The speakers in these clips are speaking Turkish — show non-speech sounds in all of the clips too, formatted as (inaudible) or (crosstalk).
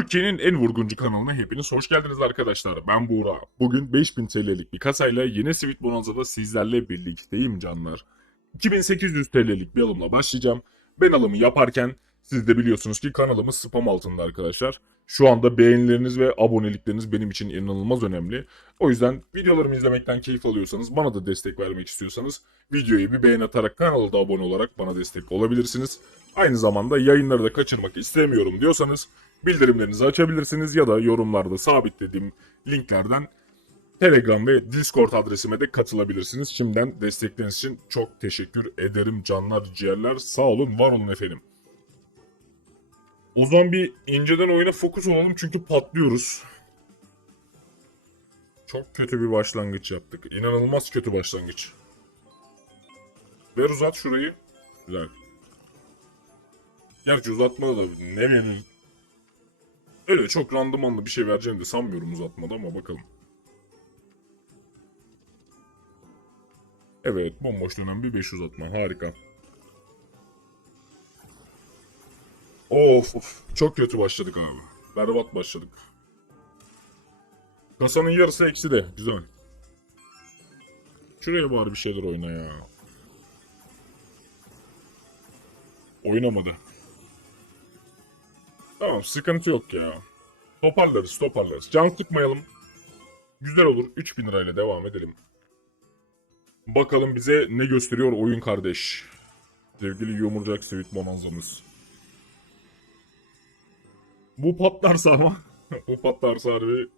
Türkiye'nin en vurguncu kanalına hepiniz hoş geldiniz arkadaşlar. Ben Buğra. Bugün 5000 TL'lik bir kasayla yine Sweet Bonanza'da sizlerle birlikteyim canlar. 2800 TL'lik bir alımla başlayacağım. Ben alımı yaparken siz de biliyorsunuz ki kanalımız spam altında arkadaşlar. Şu anda beğenileriniz ve abonelikleriniz benim için inanılmaz önemli. O yüzden videolarımı izlemekten keyif alıyorsanız, bana da destek vermek istiyorsanız videoyu bir beğen atarak kanala da abone olarak bana destek olabilirsiniz. Aynı zamanda yayınları da kaçırmak istemiyorum diyorsanız bildirimlerinizi açabilirsiniz ya da yorumlarda sabitlediğim linklerden Telegram ve Discord adresime de katılabilirsiniz. Şimdiden destekleriniz için çok teşekkür ederim canlar ciğerler. Sağ olun var olun efendim. O zaman bir inceden oyuna fokus olalım çünkü patlıyoruz. Çok kötü bir başlangıç yaptık. İnanılmaz kötü başlangıç. Ver uzat şurayı. Güzel. Gerçi uzatmada da ne verir? Öyle çok randımanlı bir şey vereceğini de sanmıyorum uzatmada ama bakalım. Evet bomboş dönem bir 5 uzatma harika. Of of çok kötü başladık abi. Berbat başladık. Kasanın yarısı eksi de güzel. Şuraya bari bir şeyler oyna ya. Oynamadı. Tamam sıkıntı yok ya. Toparlarız toparlarız. Can sıkmayalım. Güzel olur. 3000 lirayla devam edelim. Bakalım bize ne gösteriyor oyun kardeş. Sevgili yumurcak Sweet Bonanza'mız. Bu patlarsa ama (laughs) bu patlarsa harbi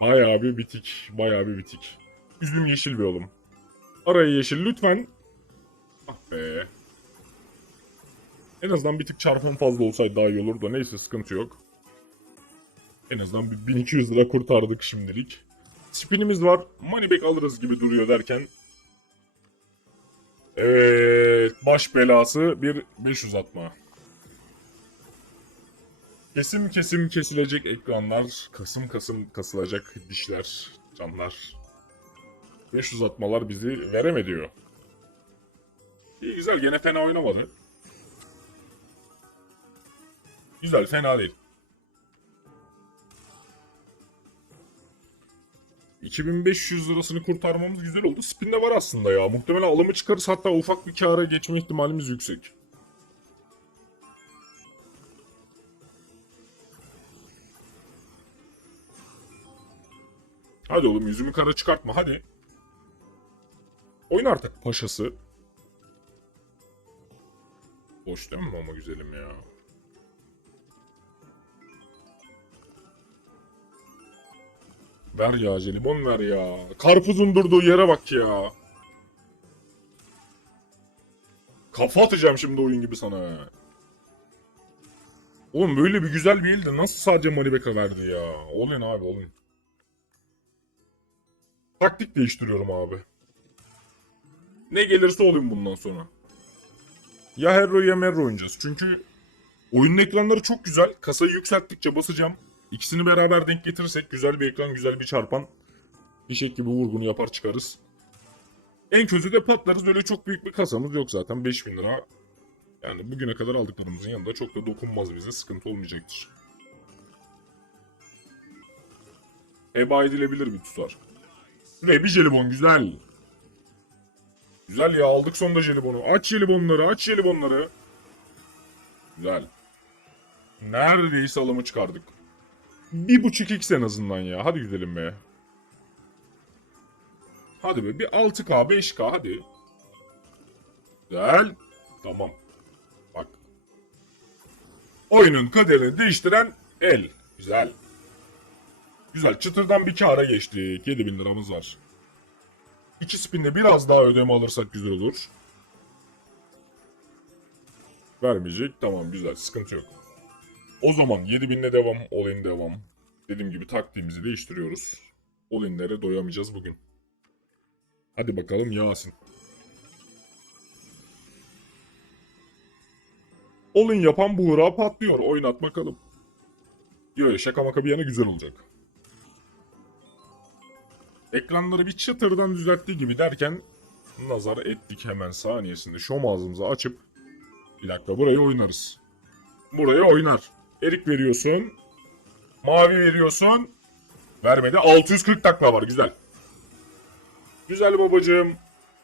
bayağı bir bitik. Bayağı bir bitik. Üzüm yeşil bir oğlum. Araya yeşil lütfen. Ah be. En azından bir tık çarpım fazla olsaydı daha iyi olurdu. Neyse sıkıntı yok. En azından bir 1200 lira kurtardık şimdilik. Spinimiz var. Moneyback alırız gibi duruyor derken. Evet. Baş belası bir 500 atma. Kesim kesim kesilecek ekranlar. Kasım kasım kasılacak dişler, camlar. 500 atmalar bizi veremediyor. İyi güzel gene fena oynamadı. Güzel fena değil. 2500 lirasını kurtarmamız güzel oldu. Spin de var aslında ya. Muhtemelen alımı çıkarız hatta ufak bir kâra geçme ihtimalimiz yüksek. Hadi oğlum yüzümü kara çıkartma hadi. Oyun artık paşası. Boş değil mi ama güzelim ya. Ver ya jelibon ver ya. Karpuzun durduğu yere bak ya. Kafa atacağım şimdi oyun gibi sana. Oğlum böyle bir güzel bir elde nasıl sadece Monibeka verdi ya? Olun abi olun. Taktik değiştiriyorum abi. Ne gelirse olayım bundan sonra. Ya Herro ya Merro oynayacağız. Çünkü oyunun ekranları çok güzel. Kasayı yükselttikçe basacağım. İkisini beraber denk getirirsek güzel bir ekran, güzel bir çarpan. Fişek gibi vurgunu yapar çıkarız. En kötü de patlarız. Öyle çok büyük bir kasamız yok zaten. 5000 lira. Yani bugüne kadar aldıklarımızın yanında çok da dokunmaz bize. Sıkıntı olmayacaktır. Heba edilebilir bir tutar. Ve bir jelibon güzel. Güzel ya aldık sonunda jelibonu. Aç jelibonları aç jelibonları. Güzel. Neredeyse alımı çıkardık. Bir buçuk x en azından ya. Hadi gidelim be. Hadi be bir 6k 5k hadi. Güzel. Tamam. Bak. Oyunun kaderini değiştiren el. Güzel. Güzel. Çıtırdan bir kâra geçtik. 7000 liramız var. İki spinle biraz daha ödeme alırsak güzel olur. Vermeyecek. Tamam güzel. Sıkıntı yok. O zaman 7000'le devam. All-in devam. Dediğim gibi taktiğimizi değiştiriyoruz. All-in'lere doyamayacağız bugün. Hadi bakalım Yasin. All-in yapan Buğra patlıyor. Oynat bakalım. Yo şaka maka bir yana güzel olacak. Ekranları bir çıtırdan düzelttiği gibi derken nazar ettik hemen saniyesinde şom ağzımızı açıp bir dakika burayı oynarız. Burayı oynar. Erik veriyorsun. Mavi veriyorsun. Vermedi. 640 takla var. Güzel. Güzel babacığım.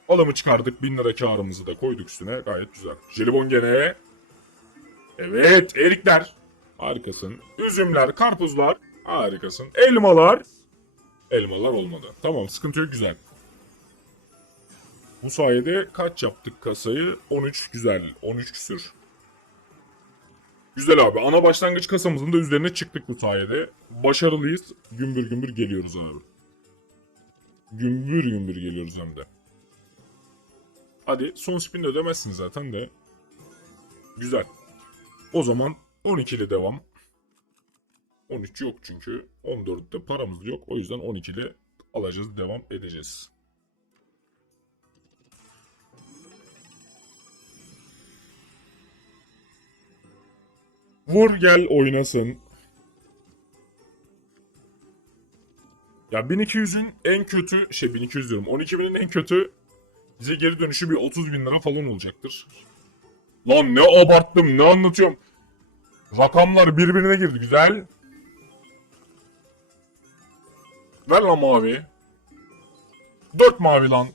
Alımı çıkardık. 1000 lira karımızı da koyduk üstüne. Gayet güzel. Jelibon gene. Evet. Erikler. Harikasın. Üzümler, karpuzlar. Harikasın. Elmalar. Elmalar olmadı. Tamam sıkıntı yok güzel. Bu sayede kaç yaptık kasayı? 13 güzel. 13 küsür. Güzel abi. Ana başlangıç kasamızın da üzerine çıktık bu sayede. Başarılıyız. Gümbür gümbür geliyoruz abi. Gümbür gümbür geliyoruz hem de. Hadi son spin de ödemezsin zaten de. Güzel. O zaman 12 ile devam. 13 yok çünkü. 14'te paramız yok. O yüzden 12 ile alacağız, devam edeceğiz. Vur gel oynasın. Ya 1200'ün en kötü şey 1200 diyorum 12.000'in en kötü bize geri dönüşü bir 30 bin lira falan olacaktır. Lan ne abarttım ne anlatıyorum. Rakamlar birbirine girdi güzel. Ver lan mavi. 4 mavi lan.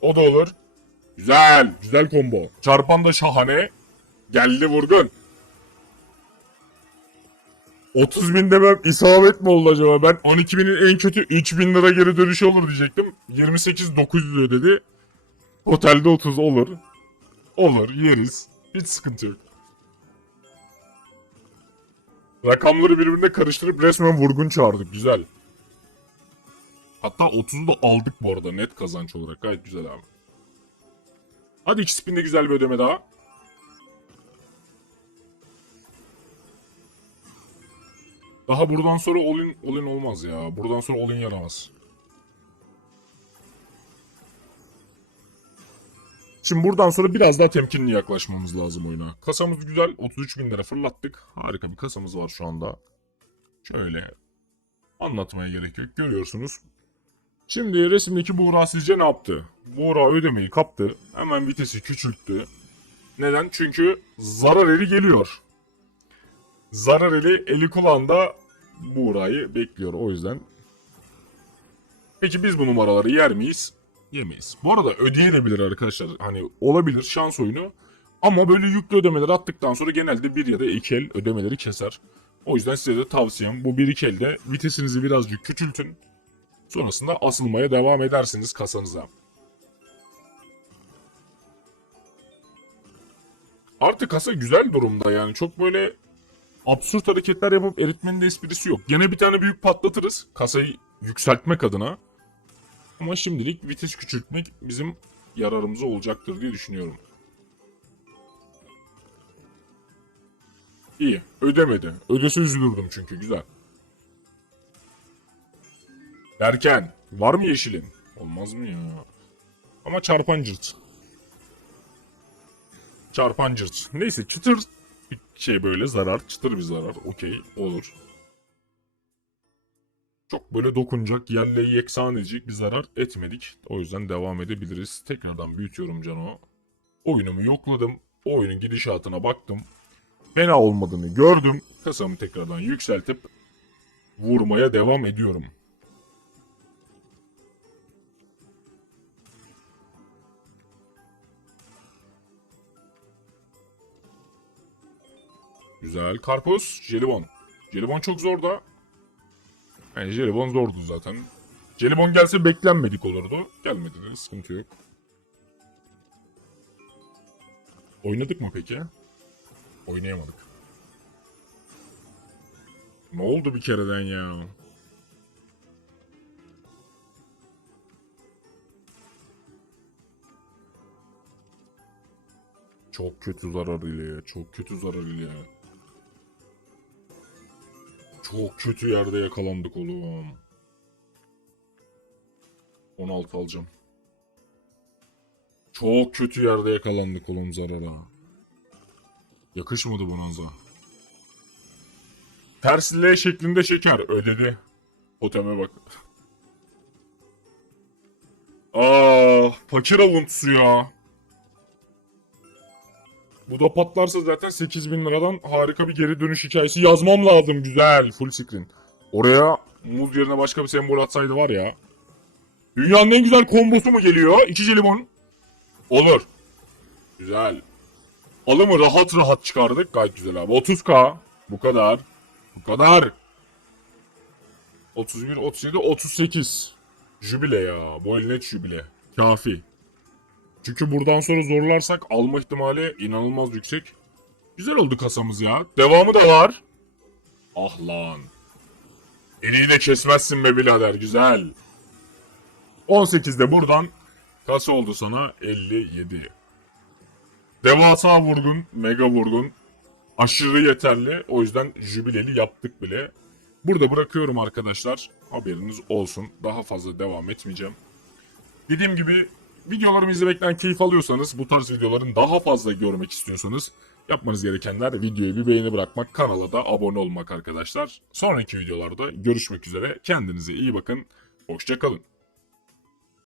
O da olur. Güzel. Güzel combo. Çarpan da şahane. Geldi vurgun. 30 bin demem isabet mi oldu acaba? Ben 12 binin en kötü 3 bin lira geri dönüşü olur diyecektim. 28 900 ödedi. Otelde 30 olur. Olur yeriz. Hiç sıkıntı yok. Rakamları birbirine karıştırıp resmen vurgun çağırdık. Güzel. Hatta 30'u da aldık bu arada net kazanç olarak. Gayet güzel abi. Hadi iki spinde güzel bir ödeme daha. Daha buradan sonra all-in all in olmaz ya. Buradan sonra all-in yaramaz. Şimdi buradan sonra biraz daha temkinli yaklaşmamız lazım oyuna. Kasamız güzel. 33 bin lira fırlattık. Harika bir kasamız var şu anda. Şöyle anlatmaya gerek yok. Görüyorsunuz. Şimdi resimdeki Buğra sizce ne yaptı? Buğra ödemeyi kaptı. Hemen vitesi küçülttü. Neden? Çünkü zarar eli geliyor. Zarar eli eli kulağında Buğra'yı bekliyor o yüzden. Peki biz bu numaraları yer miyiz? Yemeyiz. Bu arada ödeyebilir arkadaşlar. Hani olabilir şans oyunu. Ama böyle yüklü ödemeler attıktan sonra genelde bir ya da iki el ödemeleri keser. O yüzden size de tavsiyem bu bir iki elde vitesinizi birazcık küçültün. Sonrasında asılmaya devam edersiniz kasanıza. Artık kasa güzel durumda yani. Çok böyle absürt hareketler yapıp eritmenin de esprisi yok. Gene bir tane büyük patlatırız. Kasayı yükseltmek adına. Ama şimdilik vites küçültmek bizim yararımıza olacaktır diye düşünüyorum. İyi. Ödemedi. Ödese üzülürdüm çünkü. Güzel. Derken var mı yeşilin? Olmaz mı ya? Ama çarpan cırt. Çarpan cırt. Neyse çıtır (laughs) şey böyle zarar. Çıtır bir zarar. Okey olur. Çok böyle dokunacak, yerle yeksan edecek bir zarar etmedik. O yüzden devam edebiliriz. Tekrardan büyütüyorum Cano. Oyunumu yokladım. Oyunun gidişatına baktım. Fena olmadığını gördüm. Kasamı tekrardan yükseltip vurmaya devam ediyorum. Güzel. Karpuz, jelibon. Jelibon çok zor da. Yani jelibon zordu zaten. Jelibon gelse beklenmedik olurdu. Gelmedi de sıkıntı yok. Oynadık mı peki? Oynayamadık. Ne oldu bir kereden ya? Çok kötü zarar ile ya. Çok kötü zarar ile ya. Çok kötü yerde yakalandık oğlum. 16 alacağım. Çok kötü yerde yakalandık oğlum zarara. Yakışmadı bonanza. Ters L şeklinde şeker ödedi. Oteme bak. Ah fakir avuntusu ya. Bu da patlarsa zaten 8000 liradan harika bir geri dönüş hikayesi yazmam lazım. Güzel. Full screen. Oraya muz yerine başka bir sembol atsaydı var ya. Dünyanın en güzel kombosu mu geliyor? İki jelibon. Olur. Güzel. Alımı rahat rahat çıkardık. Gayet güzel abi. 30k. Bu kadar. Bu kadar. 31, 37, 38. Jübile ya. Bu el jübile. Kafi. Çünkü buradan sonra zorlarsak alma ihtimali inanılmaz yüksek. Güzel oldu kasamız ya. Devamı da var. Ah lan. Eliyi de kesmezsin be birader. Güzel. 18'de buradan kasa oldu sana 57. Devasa vurgun, mega vurgun. Aşırı yeterli. O yüzden jübileli yaptık bile. Burada bırakıyorum arkadaşlar. Haberiniz olsun. Daha fazla devam etmeyeceğim. Dediğim gibi videolarımı izlemekten keyif alıyorsanız, bu tarz videoların daha fazla görmek istiyorsanız yapmanız gerekenler videoyu bir beğeni bırakmak, kanala da abone olmak arkadaşlar. Sonraki videolarda görüşmek üzere. Kendinize iyi bakın. Hoşçakalın.